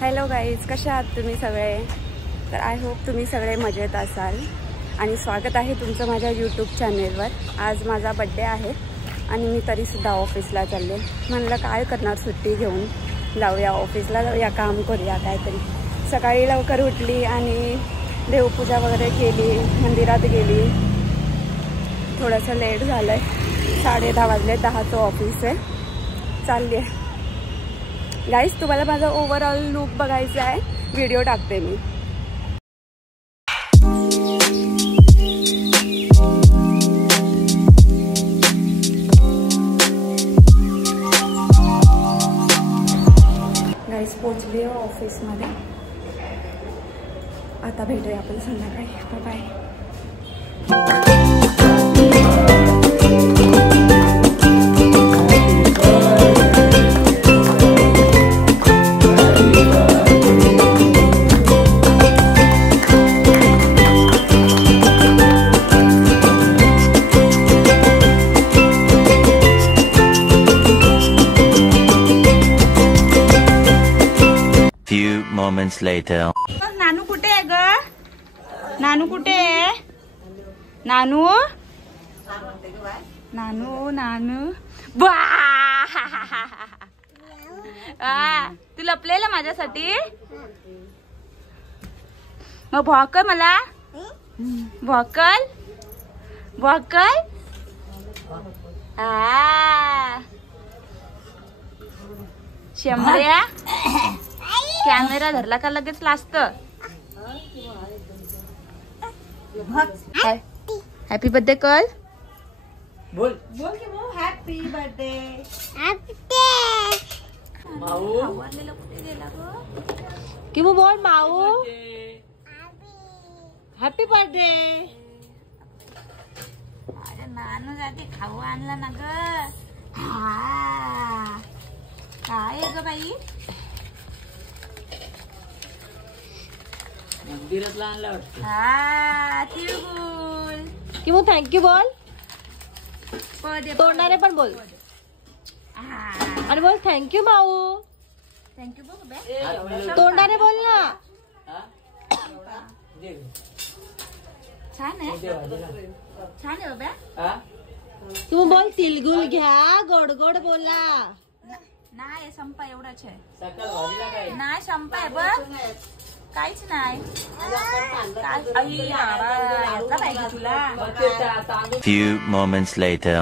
Hello guys, कशा आहात तुम्ही सगळे? तर आय होप तुम्ही सगळे मजेत असाल आणि स्वागत आहे तुमचं माझ्या यूट्यूब चॅनेलवर. आज माझा बड्डे आहे आणि मी तरीसुद्धा ऑफिसला चालले. म्हणलं काय करणार, सुट्टी घेऊन जाऊया ऑफिसला, जाऊया, काम करूया काहीतरी. सकाळी लवकर उठली आणि देवपूजा वगैरे केली, मंदिरात गेली. थोडंसं लेट झालं आहे, 10:30 वाजले, 10चं ऑफिस आहे. चालली आहे गाईज. तुम्हाला माझा ओव्हरऑल लुक बघायचा आहे, व्हिडिओ टाकते मी. गाईज पोचली ऑफिसमध्ये. आता भेटूया आपण संध्याकाळी. Bye bye. Moments later. Nanu कुठे आहे ग? नानू कुठे आहे? नानू नानू नानू बा तू लपलेला माझ्यासाठी. मग भॉकल मला, भॉकल भॉकल. शंभर्या कॅमेरा धरला का लगेच लाजत. हॅपी बर्थडे कर. बोल बोल की मग हॅपी बर्थडे. माऊ कुठे गेला ग? कि मग बोल माऊ हॅपी बर्थडे. अरे नानू जाते, खाऊ आणला ना ग. काय ग बाई? मंदिरातला आणला वाटतं. तिळगुळ. कि मग थँक्यू बोल. तोंडाने पण बोल आणि बोल थँक्यू माऊ. थँक्यू बघ. तोंडाने बोल ना. छान आहे, छान आहे बाबा. कि मग बोल तिळगुळ घ्या, गोड गोड बोला. नाही संपा एवढाच आहे. नाही संपा आहे बघ, काहीच नाही. Few moments later.